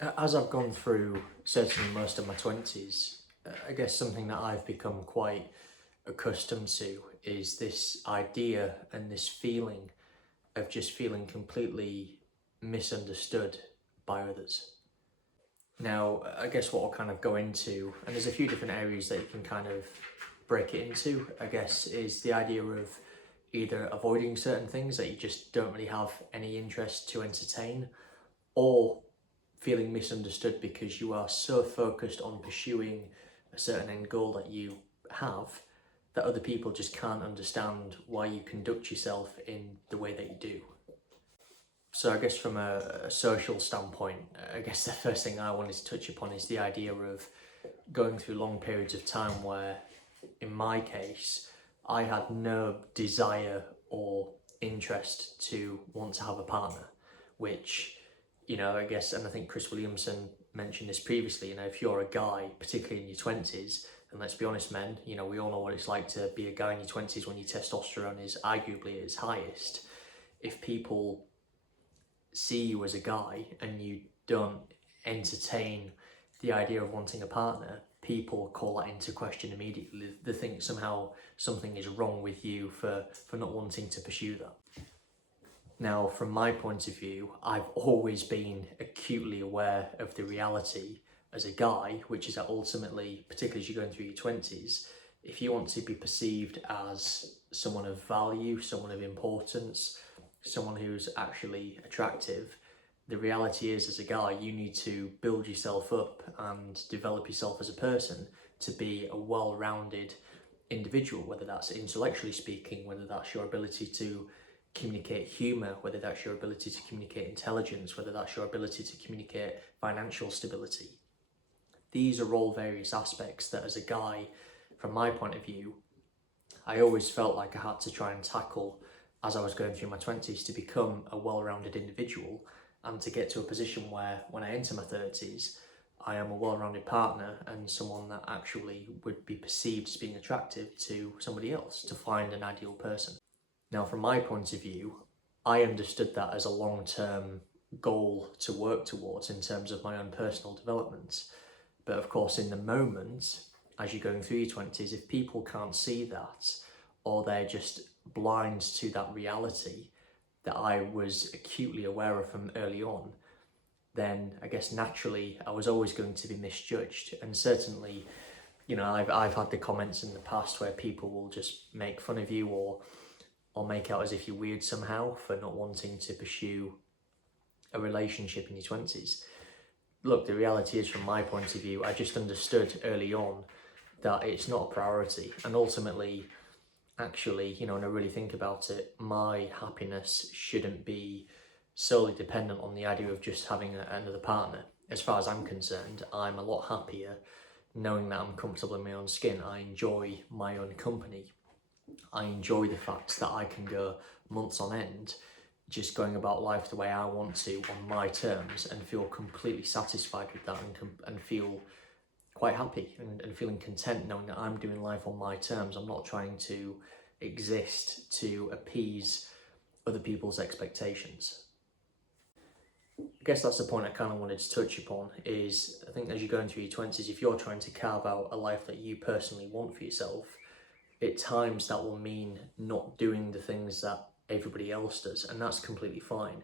As I've gone through certainly most of my 20s, I guess something that I've become quite accustomed to is this idea and this feeling of just feeling completely misunderstood by others. Now, I guess what I'll kind of go into, and there's a few different areas that you can kind of break it into, I guess, is the idea of either avoiding certain things that you just don't really have any interest to entertain, or feeling misunderstood because you are so focused on pursuing a certain end goal that you have that other people just can't understand why you conduct yourself in the way that you do. So I guess from a social standpoint, I guess the first thing I wanted to touch upon is the idea of going through long periods of time where, in my case, I had no desire or interest to want to have a partner, which, I guess, and I think Chris Williamson mentioned this previously, if you're a guy, particularly in your 20s, and let's be honest, men, we all know what it's like to be a guy in your 20s when your testosterone is arguably at its highest. If people see you as a guy and you don't entertain the idea of wanting a partner, people call that into question immediately. They think somehow something is wrong with you for not wanting to pursue that. Now, from my point of view, I've always been acutely aware of the reality as a guy, which is that ultimately, particularly as you're going through your 20s, if you want to be perceived as someone of value, someone of importance, someone who's actually attractive, the reality is, as a guy, you need to build yourself up and develop yourself as a person to be a well-rounded individual, whether that's intellectually speaking, whether that's your ability to communicate humour, whether that's your ability to communicate intelligence, whether that's your ability to communicate financial stability. These are all various aspects that, as a guy, from my point of view, I always felt like I had to try and tackle as I was going through my 20s to become a well-rounded individual and to get to a position where, when I enter my 30s, I am a well-rounded partner and someone that actually would be perceived as being attractive to somebody else, to find an ideal person. Now, from my point of view, I understood that as a long-term goal to work towards in terms of my own personal development. But of course, in the moment, as you're going through your 20s, if people can't see that, or they're just blind to that reality that I was acutely aware of from early on, then I guess naturally I was always going to be misjudged. And certainly, I've had the comments in the past where people will just make fun of you or make out as if you're weird somehow for not wanting to pursue a relationship in your 20s. Look, the reality is, from my point of view, I just understood early on that it's not a priority. And ultimately, actually, when I really think about it, my happiness shouldn't be solely dependent on the idea of just having another partner. As far as I'm concerned, I'm a lot happier knowing that I'm comfortable in my own skin. I enjoy my own company. I enjoy the fact that I can go months on end just going about life the way I want to on my terms and feel completely satisfied with that and feel quite happy and feeling content knowing that I'm doing life on my terms. I'm not trying to exist to appease other people's expectations. I guess that's the point I kind of wanted to touch upon is, I think as you're going through your 20s, if you're trying to carve out a life that you personally want for yourself, at times that will mean not doing the things that everybody else does, and that's completely fine.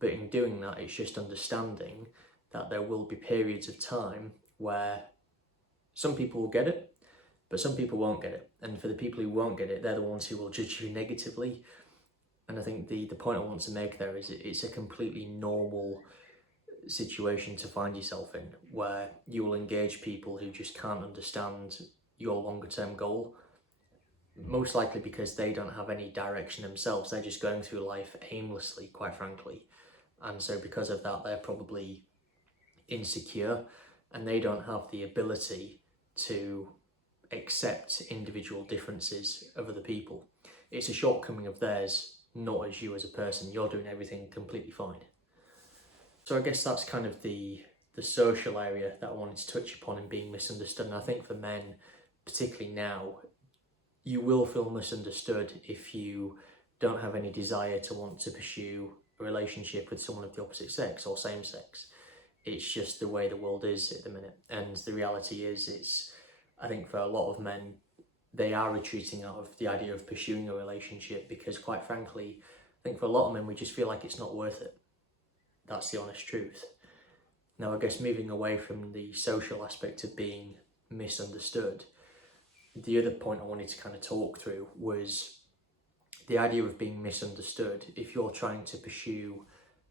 But in doing that, it's just understanding that there will be periods of time where some people will get it, but some people won't get it. And for the people who won't get it, they're the ones who will judge you negatively. And I think the point I want to make there is it's a completely normal situation to find yourself in, where you will engage people who just can't understand your longer term goal, most likely because they don't have any direction themselves. They're just going through life aimlessly, quite frankly. And so because of that, they're probably insecure and they don't have the ability to accept individual differences of other people. It's a shortcoming of theirs, not as you as a person. You're doing everything completely fine. So I guess that's kind of the social area that I wanted to touch upon in being misunderstood. And I think for men, particularly now, you will feel misunderstood if you don't have any desire to want to pursue a relationship with someone of the opposite sex or same sex. It's just the way the world is at the minute. And the reality is, I think for a lot of men, they are retreating out of the idea of pursuing a relationship because, quite frankly, I think for a lot of men, we just feel like it's not worth it. That's the honest truth. Now, I guess moving away from the social aspect of being misunderstood, the other point I wanted to kind of talk through was the idea of being misunderstood. If you're trying to pursue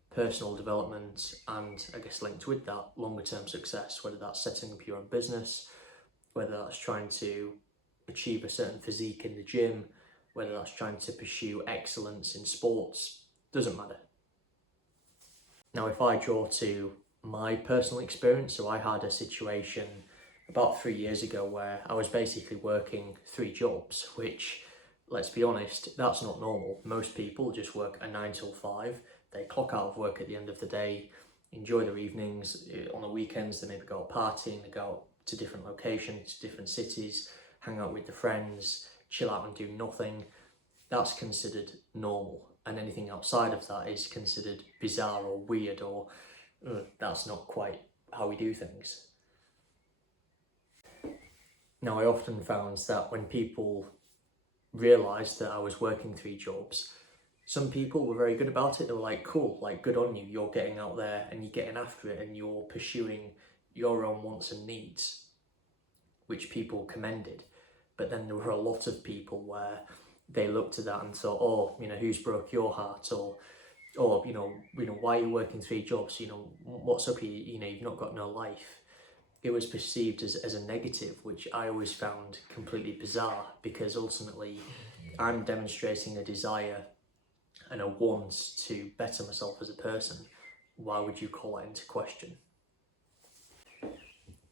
personal development and, I guess, linked with that, longer term success, whether that's setting up your own business, whether that's trying to achieve a certain physique in the gym, whether that's trying to pursue excellence in sports, doesn't matter. Now, if I draw to my personal experience, so I had a situation about 3 years ago where I was basically working 3 jobs, which, let's be honest, that's not normal. Most people just work a 9 till 5, they clock out of work at the end of the day, enjoy their evenings. On the weekends, they maybe go out partying, they go out to different locations, different cities, hang out with their friends, chill out and do nothing. That's considered normal. And anything outside of that is considered bizarre or weird, or that's not quite how we do things. Now, I often found that when people realised that I was working 3 jobs, some people were very good about it. They were like, cool, like, good on you, you're getting out there and you're getting after it and you're pursuing your own wants and needs, which people commended. But then there were a lot of people where they looked at that and thought, oh, who's broke your heart? Or why are you working 3 jobs? What's up? You've not got no life. It was perceived as a negative, which I always found completely bizarre, because ultimately I'm demonstrating a desire and a want to better myself as a person. Why would you call that into question?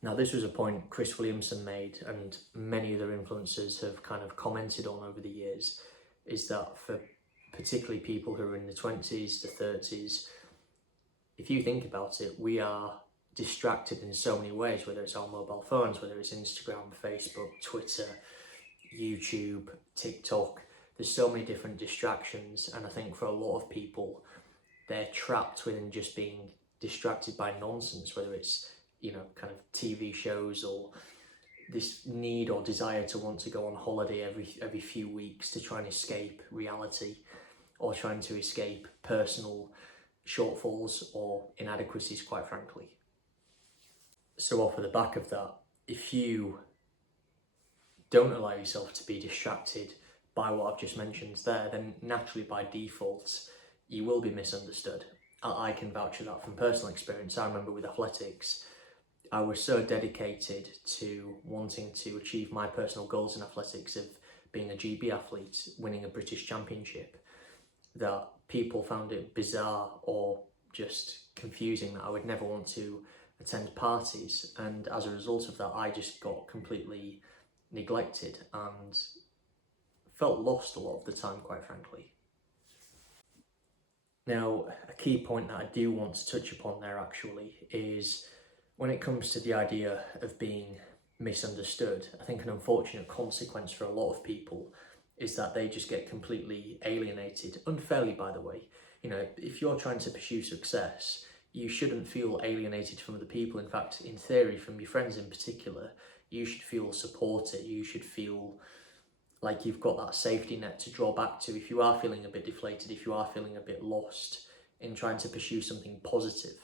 Now, this was a point Chris Williamson made, and many other influencers have kind of commented on over the years, is that for particularly people who are in the 20s to 30s, if you think about it, we are distracted in so many ways, whether it's our mobile phones, whether it's Instagram, Facebook, Twitter, YouTube, TikTok. There's so many different distractions, and I think for a lot of people, they're trapped within just being distracted by nonsense, whether it's kind of TV shows, or this need or desire to want to go on holiday every few weeks to try and escape reality, or trying to escape personal shortfalls or inadequacies, quite frankly. So off of the back of that, if you don't allow yourself to be distracted by what I've just mentioned there, then naturally by default, you will be misunderstood. I can vouch for that from personal experience. I remember with athletics, I was so dedicated to wanting to achieve my personal goals in athletics of being a GB athlete, winning a British championship, that people found it bizarre or just confusing that I would never want to attend parties. And as a result of that, I just got completely neglected and felt lost a lot of the time, quite frankly. Now, a key point that I do want to touch upon there actually is when it comes to the idea of being misunderstood. I think an unfortunate consequence for a lot of people is that they just get completely alienated, unfairly by the way. If you're trying to pursue success, you shouldn't feel alienated from other people. In fact, in theory, from your friends in particular, you should feel supported. You should feel like you've got that safety net to draw back to if you are feeling a bit deflated, if you are feeling a bit lost in trying to pursue something positive.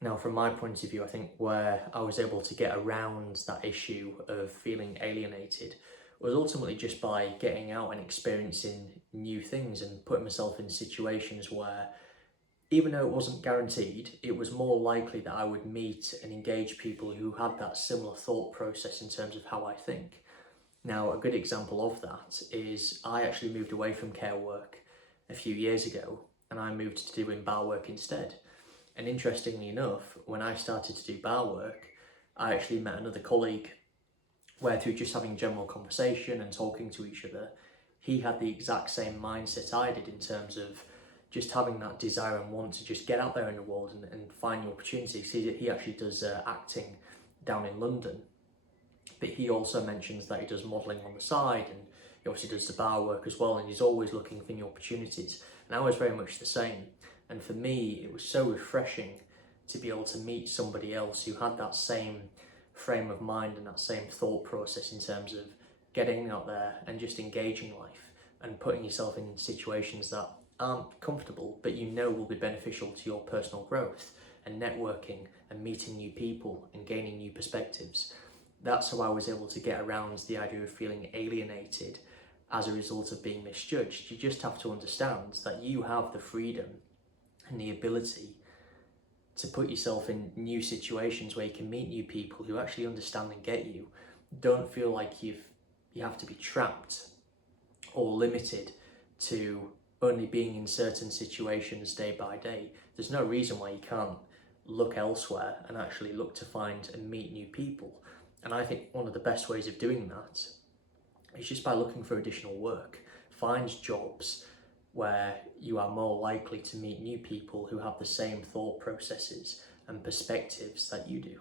Now, from my point of view, I think where I was able to get around that issue of feeling alienated was ultimately just by getting out and experiencing new things and putting myself in situations where, even though it wasn't guaranteed, it was more likely that I would meet and engage people who had that similar thought process in terms of how I think. Now, a good example of that is I actually moved away from care work a few years ago, and I moved to doing bar work instead. And interestingly enough, when I started to do bar work, I actually met another colleague where, through just having general conversation and talking to each other, he had the exact same mindset I did in terms of just having that desire and want to just get out there in the world and find new opportunities. He actually does acting down in London, but he also mentions that he does modelling on the side, and he obviously does the bar work as well, and he's always looking for new opportunities. And I was very much the same. And for me, it was so refreshing to be able to meet somebody else who had that same frame of mind and that same thought process in terms of getting out there and just engaging life and putting yourself in situations that aren't comfortable but you know will be beneficial to your personal growth and networking and meeting new people and gaining new perspectives. That's how I was able to get around the idea of feeling alienated as a result of being misjudged. You just have to understand that you have the freedom and the ability to put yourself in new situations where you can meet new people who actually understand and get you. Don't feel like you have to be trapped or limited to only being in certain situations day by day. There's no reason why you can't look elsewhere and actually look to find and meet new people. And I think one of the best ways of doing that is just by looking for additional work. Find jobs where you are more likely to meet new people who have the same thought processes and perspectives that you do.